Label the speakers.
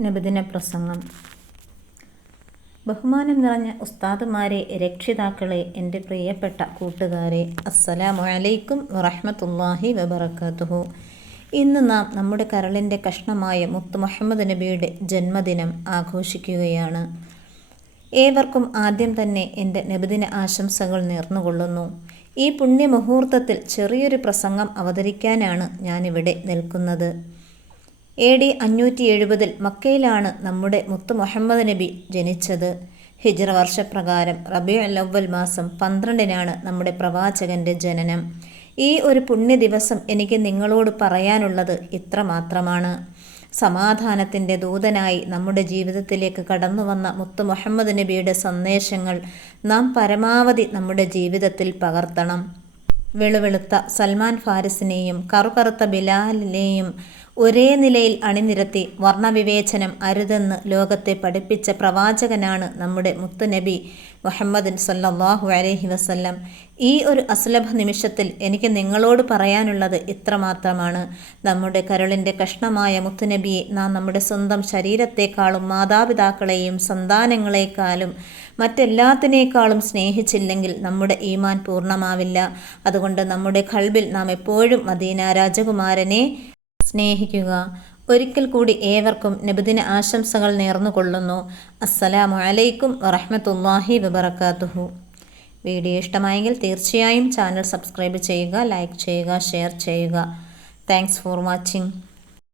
Speaker 1: നബിദിന പ്രസംഗം. ബഹുമാനം നിറഞ്ഞ ഉസ്താദുമാരെ രക്ഷിതാക്കളെ എന്റെ പ്രിയപ്പെട്ട കൂട്ടുകാരെ അസ്സലാമു അലൈക്കും വറഹമത്തല്ലാഹി വബർക്കാത്തുഹു ഇന്ന് നാം നമ്മുടെ കരളിന്റെ കഷ്ണമായ മുത്ത് മുഹമ്മദ് നബിയുടെ ജന്മദിനം ആഘോഷിക്കുകയാണ്. ഏവർക്കും ആദ്യം തന്നെ എന്റെ നബിദിന ആശംസകൾ നേർന്നുകൊള്ളുന്നു. ഈ പുണ്യമുഹൂർത്തത്തിൽ ചെറിയൊരു പ്രസംഗം അവതരിക്കാനാണ് ഞാനിവിടെ നിൽക്കുന്നത്. എ ഡി അഞ്ഞൂറ്റി എഴുപതിൽ മക്കയിലാണ് നമ്മുടെ മുത്തു മുഹമ്മദ് നബി ജനിച്ചത്. ഹിജ്റ വർഷപ്രകാരം റബിയ അവൽ മാസം പന്ത്രണ്ടിനാണ് നമ്മുടെ പ്രവാചകന്റെ ജനനം. ഈ ഒരു പുണ്യ ദിവസം എനിക്ക് നിങ്ങളോട് പറയാനുള്ളത് ഇത്ര മാത്രമാണ്. സമാധാനത്തിന്റെ ദൂതനായി നമ്മുടെ ജീവിതത്തിലേക്ക് കടന്നു വന്ന മുത്തു മുഹമ്മദ് നബിയുടെ സന്ദേശങ്ങൾ നാം പരമാവധി നമ്മുടെ ജീവിതത്തിൽ പകർത്തണം. വെളുവെളുത്ത സൽമാൻ ഫാരിസിനെയും കറുകറുത്ത ബിലാലിനെയും ഒരേ നിലയിൽ അണിനിരത്തി വർണവിവേചനം അരുതെന്ന് ലോകത്തെ പഠിപ്പിച്ച പ്രവാചകനാണ് നമ്മുടെ മുത്തുനബി മുഹമ്മദ് സല്ലാഹു അലഹി വസല്ലം. ഈ ഒരു അസുലഭ നിമിഷത്തിൽ എനിക്ക് നിങ്ങളോട് പറയാനുള്ളത് ഇത്രമാത്രമാണ്. നമ്മുടെ കരളിന്റെ കഷ്ണമായ മുത്തുനബിയെ നാം നമ്മുടെ സ്വന്തം ശരീരത്തെക്കാളും മാതാപിതാക്കളെയും സന്താനങ്ങളെക്കാളും മറ്റെല്ലാത്തിനേക്കാളും സ്നേഹിച്ചില്ലെങ്കിൽ നമ്മുടെ ഈമാൻ പൂർണമാവില്ല. അതുകൊണ്ട് നമ്മുടെ ഖൽബിൽ നാം എപ്പോഴും മദീന രാജകുമാരനെ സ്നേഹിക്കുക. ഒരിക്കൽ കൂടി ഏവർക്കും നബിദിന ആശംസകൾ നേർന്നുകൊള്ളുന്നു. അസ്സലാമു അലൈക്കും വറഹമത്തല്ലാഹി വബർക്കാത്തുഹു വീഡിയോ ഇഷ്ടമായെങ്കിൽ തീർച്ചയായും ചാനൽ സബ്സ്ക്രൈബ് ചെയ്യുക ലൈക്ക് ചെയ്യുക ഷെയർ ചെയ്യുക. Thanks for watching.